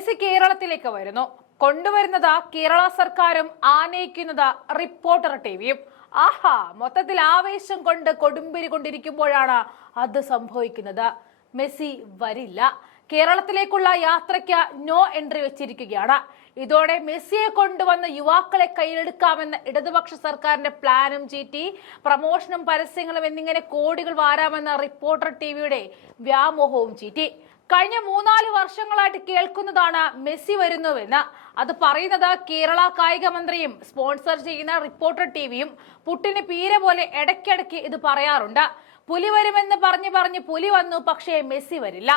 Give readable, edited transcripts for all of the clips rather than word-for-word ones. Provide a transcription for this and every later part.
Messi കേരളത്തിലേക്ക് വരുന്നു. കൊണ്ടുവരുന്നത് കേരള സർക്കാരും ആനയിക്കുന്നത് റിപ്പോർട്ടർ ടിവിയും. ആഹാ, മൊത്തത്തിൽ ആവേശം കൊണ്ട് കൊടുമ്പിരി കൊണ്ടിരിക്കുമ്പോഴാണ് അത് സംഭവിക്കുന്നത്. മെസ്സി വരില്ല. കേരളത്തിലേക്കുള്ള യാത്രയ്ക്ക് നോ എൻട്രി വെച്ചിരിക്കുകയാണ്. ഇതോടെ മെസ്സിയെ കൊണ്ടുവന്ന് യുവാക്കളെ കയ്യിലെടുക്കാമെന്ന ഇടതുപക്ഷ സർക്കാരിന്റെ പ്ലാനും ചീറ്റി, പ്രമോഷനും പരസ്യങ്ങളും എന്നിങ്ങനെ കോടികൾ വാരാമെന്ന റിപ്പോർട്ടർ ടിവിയുടെ വ്യാമോഹവും ചീറ്റി. കഴിഞ്ഞ 3-4 വർഷങ്ങളായിട്ട് കേൾക്കുന്നതാണ് മെസ്സി വരുന്നുവെന്ന്. അത് പറയുന്നത് കേരള കായിക മന്ത്രിയും സ്പോൺസർ ചെയ്യുന്ന റിപ്പോർട്ടർ ടിവിയും. പുട്ടിന് പീര പോലെ ഇടയ്ക്കിടയ്ക്ക് ഇത് പറയാറുണ്ട്. പുലി വരുമെന്ന് പറഞ്ഞ് പുലി വന്നു, പക്ഷേ മെസ്സി വരില്ല.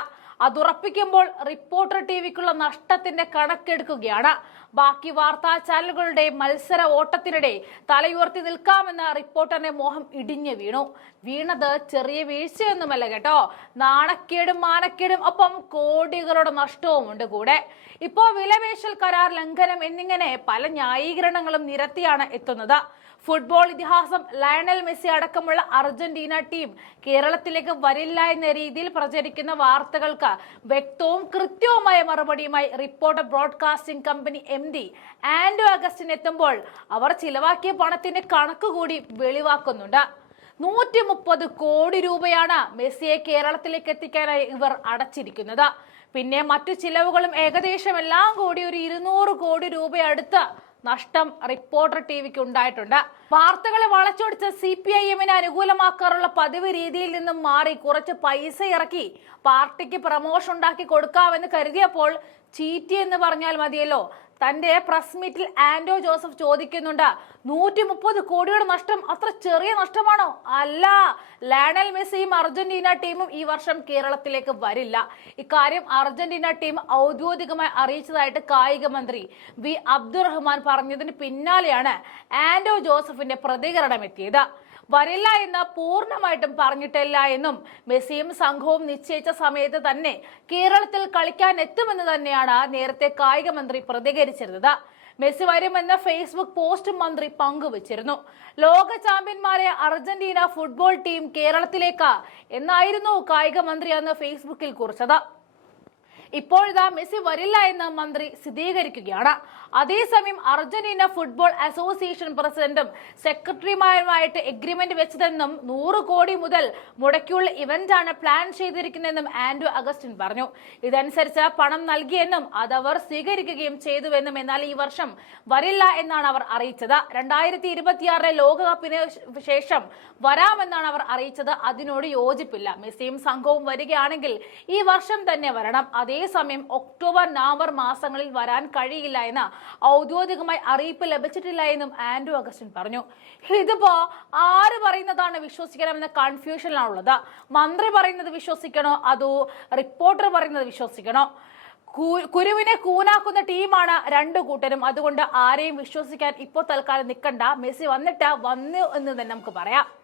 അതുറപ്പിക്കുമ്പോൾ റിപ്പോർട്ടർ ടിവിക്കുള്ള നഷ്ടത്തിന്റെ കണക്കെടുക്കുകയാണ്. ബാക്കി വാർത്താ ചാനലുകളുടെ മത്സര ഓട്ടത്തിനിടെ തലയുയർത്തി നിൽക്കാമെന്ന റിപ്പോർട്ടറിന്റെ മോഹം ഇടിഞ്ഞു വീണത് ചെറിയ വീഴ്ചയൊന്നുമല്ല കേട്ടോ. നാണക്കേടും മാനക്കേടും ഒപ്പം കോടികളുടെ നഷ്ടവും ഉണ്ട് കൂടെ. ഇപ്പോ വിലപേശൽ, കരാർ ലംഘനം എന്നിങ്ങനെ പല ന്യായീകരണങ്ങളും നിരത്തിയാണ് എത്തുന്നത്. ഫുട്ബോൾ ഇതിഹാസം ലയണൽ മെസ്സി അടക്കമുള്ള അർജന്റീന ടീം കേരളത്തിലേക്ക് വരില്ല എന്ന രീതിയിൽ പ്രചരിക്കുന്ന വാർത്തകൾക്ക് വ്യക്തവും കൃത്യവുമായ മറുപടിയുമായി റിപ്പോർട്ടർ ബ്രോഡ്കാസ്റ്റിംഗ് കമ്പനി MD ആൻഡോ അഗസ്റ്റിൻ എത്തുമ്പോൾ അവർ ചിലവാക്കിയ പണത്തിന്റെ കണക്ക് കൂടി വെളിവാക്കുന്നുണ്ട്. 130 കോടി രൂപയാണ് മെസ്സിയെ കേരളത്തിലേക്ക് എത്തിക്കാനായി ഇവർ അടച്ചിരിക്കുന്നത്. പിന്നെ മറ്റു ചിലവുകളും ഏകദേശം എല്ലാം കൂടി ഒരു 200 കോടി രൂപ അടുത്ത് നഷ്ടം റിപ്പോർട്ടർ ടിവിക്ക് ഉണ്ടായിട്ടുണ്ട്. വാർത്തകളെ വളച്ചൊടിച്ച് CPIM-ന് അനുകൂലമാക്കാറുള്ള പതിവ് രീതിയിൽ നിന്നും മാറി കുറച്ച് പൈസ ഇറക്കി പാർട്ടിക്ക് പ്രമോഷൻ ഉണ്ടാക്കി കൊടുക്കാമെന്ന് കരുതിയപ്പോൾ ചീറ്റി എന്ന് പറഞ്ഞാൽ മതിയല്ലോ. തന്റെ പ്രസ് മീറ്റിൽ ആൻഡോ ജോസഫ് ചോദിക്കുന്നുണ്ട്, 130 കോടിയുടെ നഷ്ടം അത്ര ചെറിയ നഷ്ടമാണോ? അല്ല, ലയണൽ മെസ്സിയും അർജന്റീന ടീമും ഈ വർഷം കേരളത്തിലേക്ക് വരില്ല. ഇക്കാര്യം അർജന്റീന ടീം ഔദ്യോഗികമായി അറിയിച്ചതായിട്ട് കായിക മന്ത്രി V അബ്ദുറഹ്മാൻ പറഞ്ഞതിന് പിന്നാലെയാണ് ആൻഡോ ജോസഫിന്റെ പ്രതികരണം എത്തിയത്. വരില്ല എന്ന് പൂർണ്ണമായിട്ടും പറഞ്ഞിട്ടില്ല എന്നും മെസ്സിയും സംഘവും നിശ്ചയിച്ച സമയത്ത് തന്നെ കേരളത്തിൽ കളിക്കാൻ എത്തുമെന്ന് തന്നെയാണ് നേരത്തെ കായിക മന്ത്രി പ്രതികരിച്ചിരുന്നത്. മെസ്സി വരുമെന്ന ഫേസ്ബുക്ക് പോസ്റ്റ് മന്ത്രി പങ്കുവച്ചിരുന്നു. ലോക ചാമ്പ്യന്മാരെ അർജന്റീന ഫുട്ബോൾ ടീം കേരളത്തിലേക്ക് എന്നായിരുന്നു കായിക മന്ത്രി അന്ന് ഫേസ്ബുക്കിൽ കുറിച്ചത്. ഇപ്പോഴിതാ മെസ്സി വരില്ല എന്ന് മന്ത്രി സ്ഥിരീകരിക്കുകയാണ്. അതേസമയം അർജന്റീന ഫുട്ബോൾ അസോസിയേഷൻ പ്രസിഡന്റും സെക്രട്ടറിമാരുമായിട്ട് എഗ്രിമെന്റ് വെച്ചതെന്നും 100 കോടി മുതൽ മുടക്കിയുള്ള ഇവന്റാണ് പ്ലാൻ ചെയ്തിരിക്കുന്നതെന്നും ആൻഡോ അഗസ്റ്റിൻ പറഞ്ഞു. ഇതനുസരിച്ച് പണം നൽകിയെന്നും അതവർ സ്വീകരിക്കുകയും ചെയ്തുവെന്നും, എന്നാൽ ഈ വർഷം വരില്ല എന്നാണ് അവർ അറിയിച്ചത്. 2026 ലോകകപ്പിന് ശേഷം വരാമെന്നാണ് അവർ അറിയിച്ചത്. അതിനോട് യോജിപ്പില്ല. മെസ്സിയും സംഘവും വരികയാണെങ്കിൽ ഈ വർഷം തന്നെ വരണം. അതേസമയം ഒക്ടോബർ, നവംബർ മാസങ്ങളിൽ വരാൻ കഴിയില്ല എന്ന് ഔദ്യോഗികമായി അറിയിപ്പ് ലഭിച്ചിട്ടില്ല എന്നും ആൻഡോ അഗസ്റ്റിൻ പറഞ്ഞു. ഇതിപ്പോ ആര് പറയുന്നതാണ് വിശ്വസിക്കണമെന്ന കൺഫ്യൂഷനിലാണുള്ളത്. മന്ത്രി പറയുന്നത് വിശ്വസിക്കണോ അതോ റിപ്പോർട്ടർ പറയുന്നത് വിശ്വസിക്കണോ? കുരുവിനെ കൂനാക്കുന്ന ടീമാണ് രണ്ടു കൂട്ടരും. അതുകൊണ്ട് ആരെയും വിശ്വസിക്കാൻ ഇപ്പോൾ തൽക്കാലം നിൽക്കണ്ട. മെസ്സി വന്നു എന്ന് തന്നെ നമുക്ക് പറയാം.